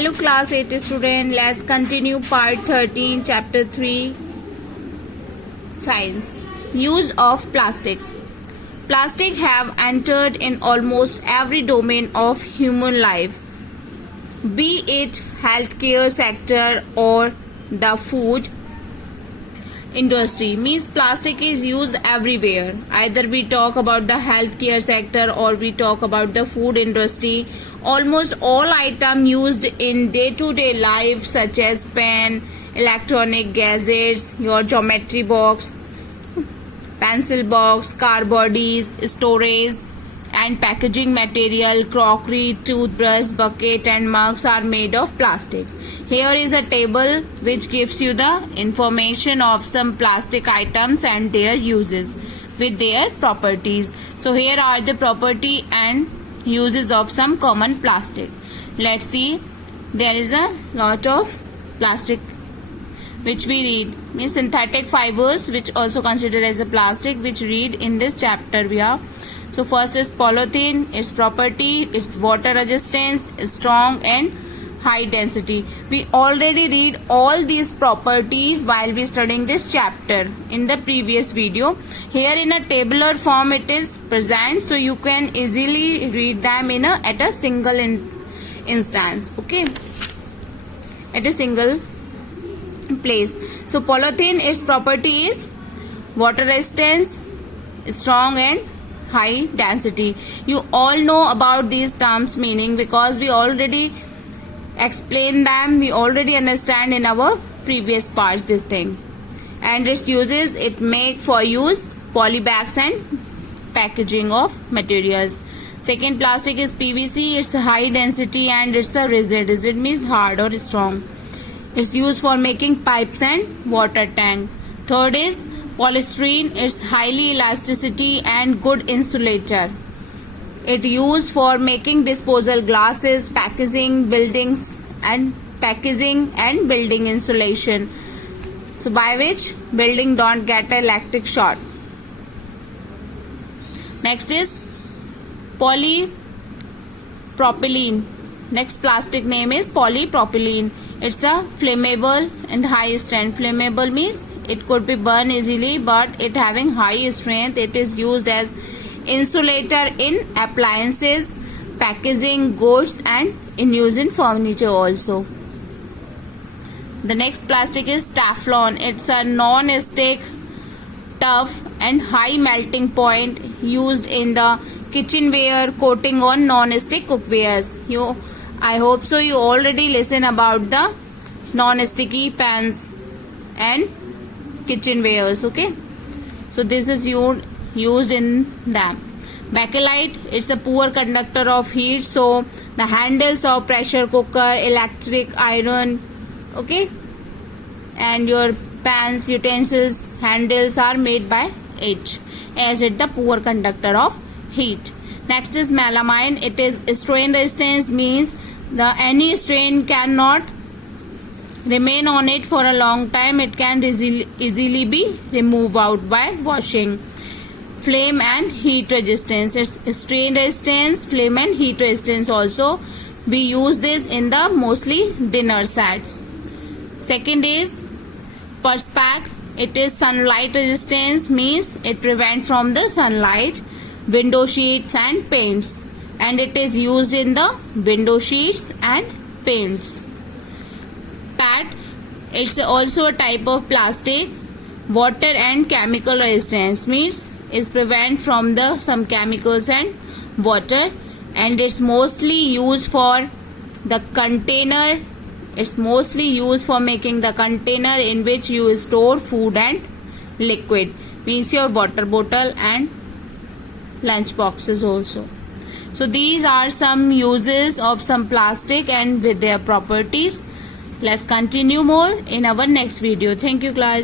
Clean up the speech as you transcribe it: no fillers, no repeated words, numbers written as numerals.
Hello class 8 student, let's continue part 13 chapter 3 science. Use of plastics. Plastic have entered in almost every domain of human life, be it healthcare sector or the food industry. Means plastic is used everywhere. Either we talk about the healthcare sector or we talk about the food industry. Almost all items used in day-to-day life, such as pen, electronic gadgets, your geometry box, pencil box, car bodies, storage and packaging material, crockery, toothbrush, bucket and mugs are made of plastics. Here is a table which gives you the information of some plastic items and their uses with their properties. So here are the property and uses of some common plastic. Let's see. There is a lot of plastic which we read. Means synthetic fibers, which also considered as a plastic, which read in this chapter we have. So first is polythene. Its property, its water resistance, strong and high density. We already read all these properties while we studying this chapter in the previous video. Here in a tabular form it is present, so you can easily read them at a single instance. Okay, at a single place. So polythene, its property is water resistance, strong and high density. You all know about these terms meaning because we already explain them, we already understand in our previous parts this thing. And its uses, it make for use polybags and packaging of materials. Second plastic is PVC. It's a high density and it's a rigid. Rigid means hard or strong. It's used for making pipes and water tank. Third is polystyrene. It's highly elasticity and good insulator. It used for making disposal glasses, packaging, buildings and packaging and building insulation. So by which building don't get electric short. Next is polypropylene. Next plastic name is polypropylene. It's a flammable and high strength. Flammable means it could be burned easily, but it having high strength. It is used as insulator in appliances, packaging, goods and in use in furniture also. The next plastic is Teflon. It's a non-stick, tough and high melting point used in the kitchenware, coating on non-stick cookwares. I hope so you already listen about the non-sticky pans and kitchenwares. Okay, so this is used in them. Bakelite, it's a poor conductor of heat, so the handles of pressure cooker, electric iron, okay, and your pans, utensils, handles are made by it, as it the poor conductor of heat. Next is melamine. It is strain resistance, means any strain cannot remain on it for a long time. It can easily be removed out by washing. Flame and heat resistance. It's strain resistance, flame and heat resistance also. We use this in the mostly dinner sets. Second is perspex. It is sunlight resistance, means it prevents from the sunlight. Window sheets and paints, and it is used in the window sheets and paints. PET, it's also a type of plastic. Water and chemical resistance, means is prevent from the some chemicals and water, and it's mostly used for the container. It's mostly used for making the container in which you store food and liquid, means your water bottle and lunch boxes also. So these are some uses of some plastic and with their properties. Let's continue more in our next video. Thank you class.